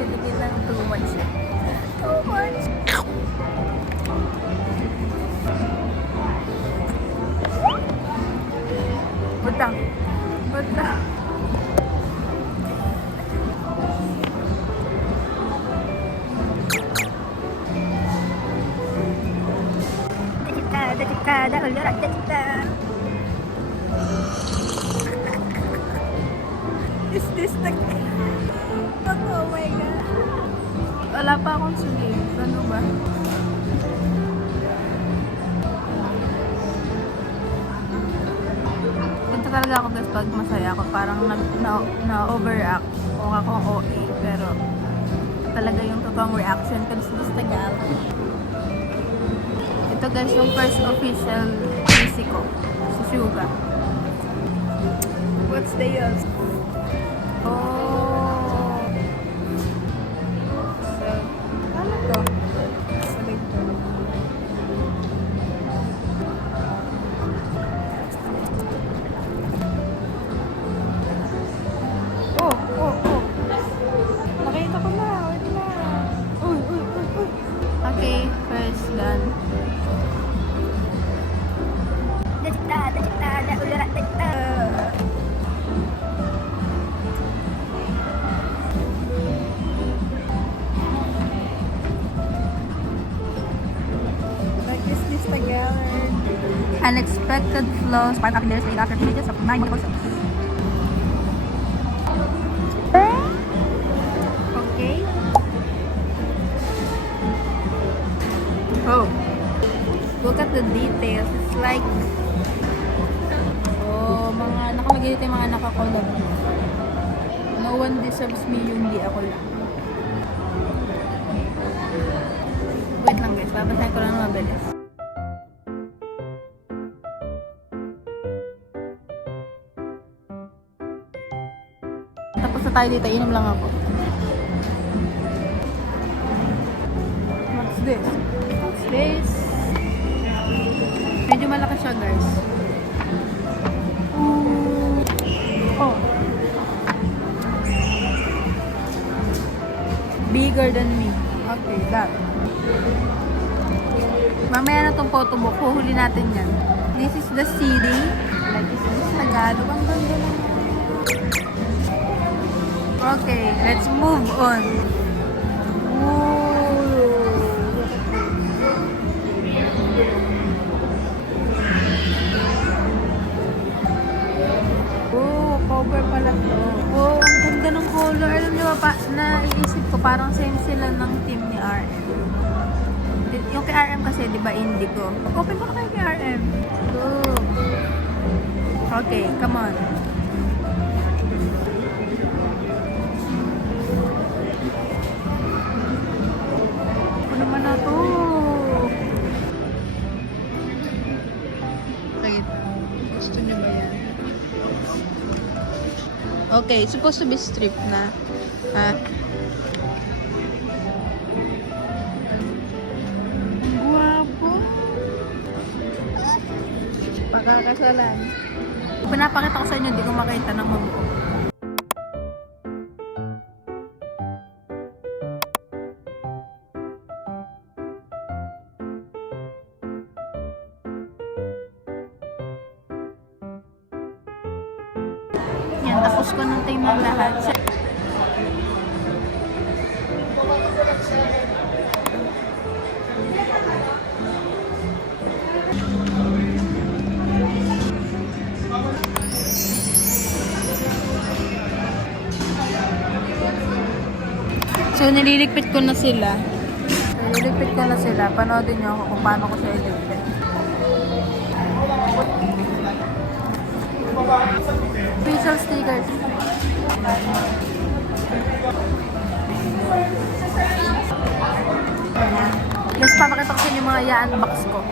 Kiligin lang too much. Too much. Butang. Butang. Dachikada, ulit, dachikada. Is this the... Oh my God. Wala pa akong sulit. Ano ba? Ganito talaga ako guys pag masaya ako. Parang na-overact. Kung ako ang OA. Pero talaga yung totoong reaction ko sa Instagram. Ito guys yung first official PC ko. Si Suga. What's the use? Oh. So, ano to? Salig to. Oh. Nakita ko na. Wait na. Uy. Okay, first done. Dachikada, ulit, dachikada. Unexpected flows, part of this after images of 9 multiple cells. Okay. Oh, look at the details. It's like, oh, mga nakalagay dito yung mga nakakolab. No one deserves me yung di ako lang. Wait lang guys, babasahin ko lang na mabilis. Tapos na tayo dito, inom lang ako. What's this? What's this? Medyo malaki siya guys. Oh. Bigger than me. Okay, that. Mamaya na tong photo book, huhuli natin yan. This is the CD. Like, this is Tagalog. Ang ganda lang. Okay, let's move on. Oh, cover pala to. Oh, ang ganda ng color. Alam niyo ba, naiisip ko parang same sila ng team ni RM. Yung kay RM kasi, di ba, indigo. Open mo na kayo kay RM. Oh. Okay, come on. Okay, it's supposed to be stripped na. Guwapo. Pagkakasalan. Pinapakita ko sa inyo, hindi ko makita ng mabuo. Yan, tapos ko ng time ng lahat. So, nililigpit ko na sila. Panoodin nyo ako kung paano ko siya iligpit. Facial stickers. Yes, papakita ko sa inyo yung mga i-unbox ko.